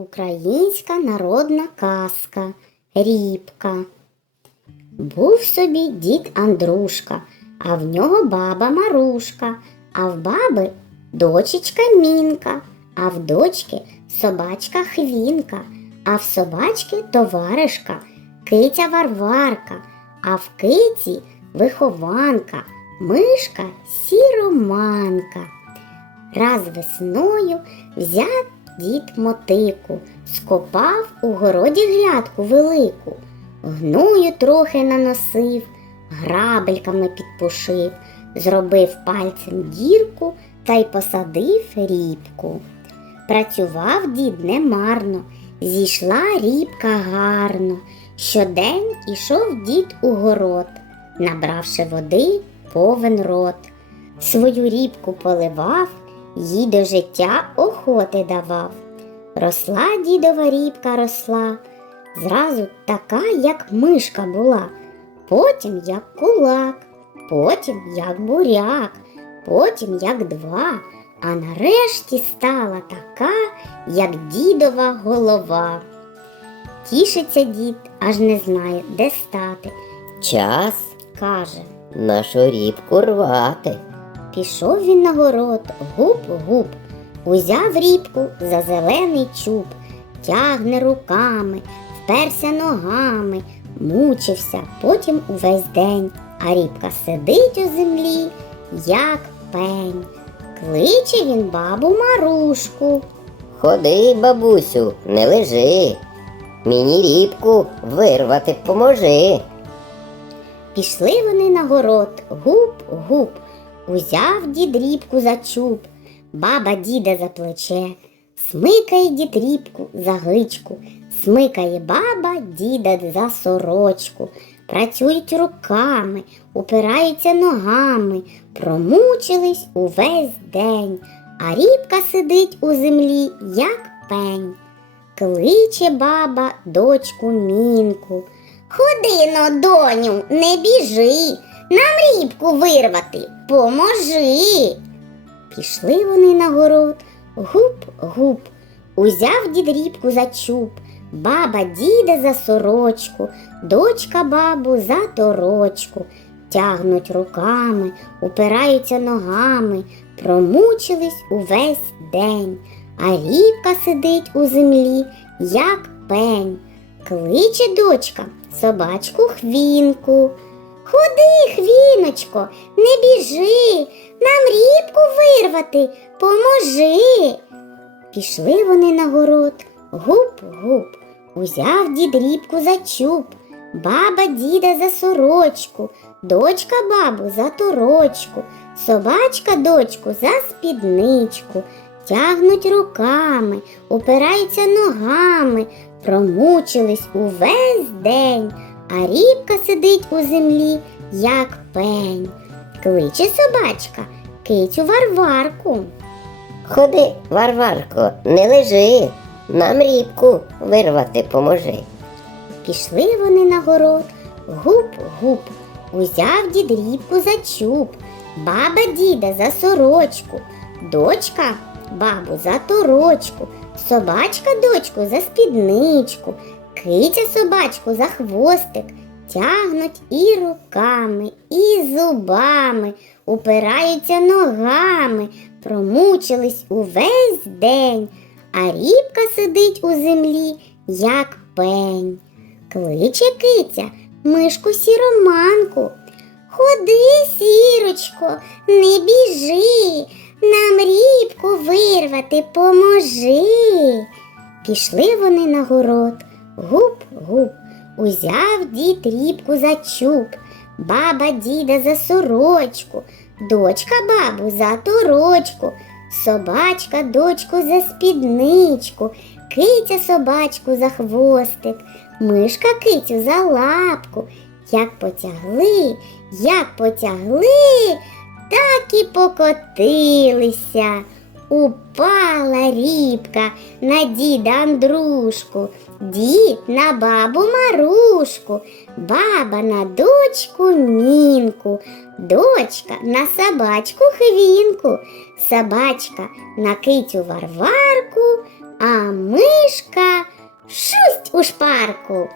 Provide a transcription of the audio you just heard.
Українська народна казка Рібка. Був собі дід Андрушка, а в нього баба Марушка, а в баби дочечка мінка, а в дочки собачка хвінка, а в собачки товаришка, китя Варварка, а в киті вихованка, мишка сіроманка. Раз весною взяти дід мотику, скопав у городі грядку велику, гною трохи наносив, грабельками підпушив, зробив пальцем дірку та й посадив рібку. Працював дід немарно, зійшла рібка гарно. Щодень ішов дід у город, набравши води повен рот, свою рібку поливав їй до життя охоти давав. Росла дідова рібка росла, зразу така, як мишка була, потім як кулак, потім як буряк, потім як два, а нарешті стала така, як дідова голова. Тішиться дід, аж не знає, де стати. Час каже нашу рібку рвати. Пішов він на город, гуп-гуп, узяв рібку за зелений чуб, тягне руками, вперся ногами, мучився потім увесь день, а рібка сидить у землі, як пень. Кличе він бабу Марушку. Ходи, бабусю, не лежи. Мені рібку вирвати поможи. Пішли вони на город, гуп-гуп. Узяв дід рібку за чуб, баба діда за плече, смикає дід рібку за гичку, смикає баба діда за сорочку, працюють руками, упираються ногами, промучились увесь день, а рібка сидить у землі, як пень. Кличе баба дочку мінку. Ходи но, доню, не біжи нам рібку вирвати. Поможи. Пішли вони на город гуп-гуп. Узяв дід рібку за чуб, баба діда за сорочку, дочка бабу за торочку. Тягнуть руками, упираються ногами, промучились увесь день, а рібка сидить у землі, як пень. Кличе дочка собачку хвінку. Ходи, хвіночко, не біжи, нам рібку вирвати поможи. Пішли вони на город гуп-гуп, узяв дід рібку за чуб, баба діда за сорочку, дочка бабу за торочку, собачка дочку за спідничку. Тягнуть руками, упираються ногами, промучились увесь день а рібка сидить у землі, як пень. Кличе собачка кицю варварку. Ходи, варварко, не лежи, нам рібку вирвати поможи. Пішли вони на город, гуп-гуп, узяв дід рібку за чуб, баба діда за сорочку, дочка бабу за торочку, собачка дочку за спідничку, Киця собачку за хвостик тягнуть і руками, і зубами, упираються ногами, промучились увесь день, а рібка сидить у землі, як пень. Кличе киця мишку сіроманку. Ходи, сірочко, не біжи, нам рібку вирвати поможи. Пішли вони на город. Гуп-гуп, узяв дід рібку за чуб, баба діда за сорочку, дочка бабу за торочку, собачка дочку за спідничку, китя собачку за хвостик, мишка кицю за лапку. Як потягли, як потягли, так і покотилися. Упала рібка на діда Андрушку, дід на бабу Марушку, баба на дочку мінку, дочка на собачку хвінку, собачка на китю варварку, а мишка шусть у шпарку.